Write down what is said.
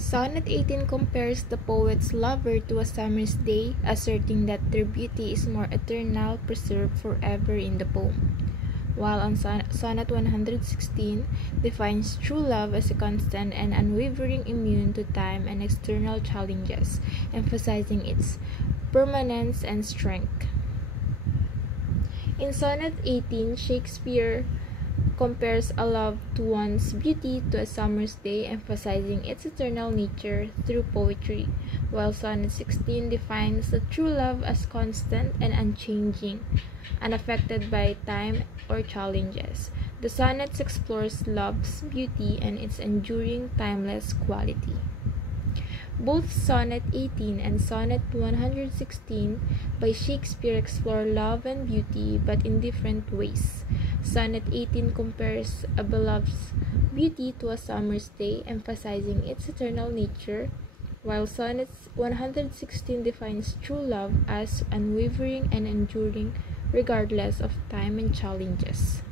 Sonnet 18 compares the poet's lover to a summer's day, asserting that their beauty is more eternal, preserved forever in the poem. While on Sonnet 116 defines true love as a constant and unwavering, immune to time and external challenges, emphasizing its permanence and strength. In Sonnet 18, Shakespeare compares a love to one's beauty to a summer's day, emphasizing its eternal nature through poetry, while Sonnet 16 defines the true love as constant and unchanging, unaffected by time or challenges. The sonnets explores love's beauty and its enduring, timeless quality. Both Sonnet 18 and Sonnet 116 by Shakespeare explore love and beauty, but in different ways. Sonnet 18 compares a beloved's beauty to a summer's day, emphasizing its eternal nature, while Sonnet 116 defines true love as unwavering and enduring regardless of time and challenges.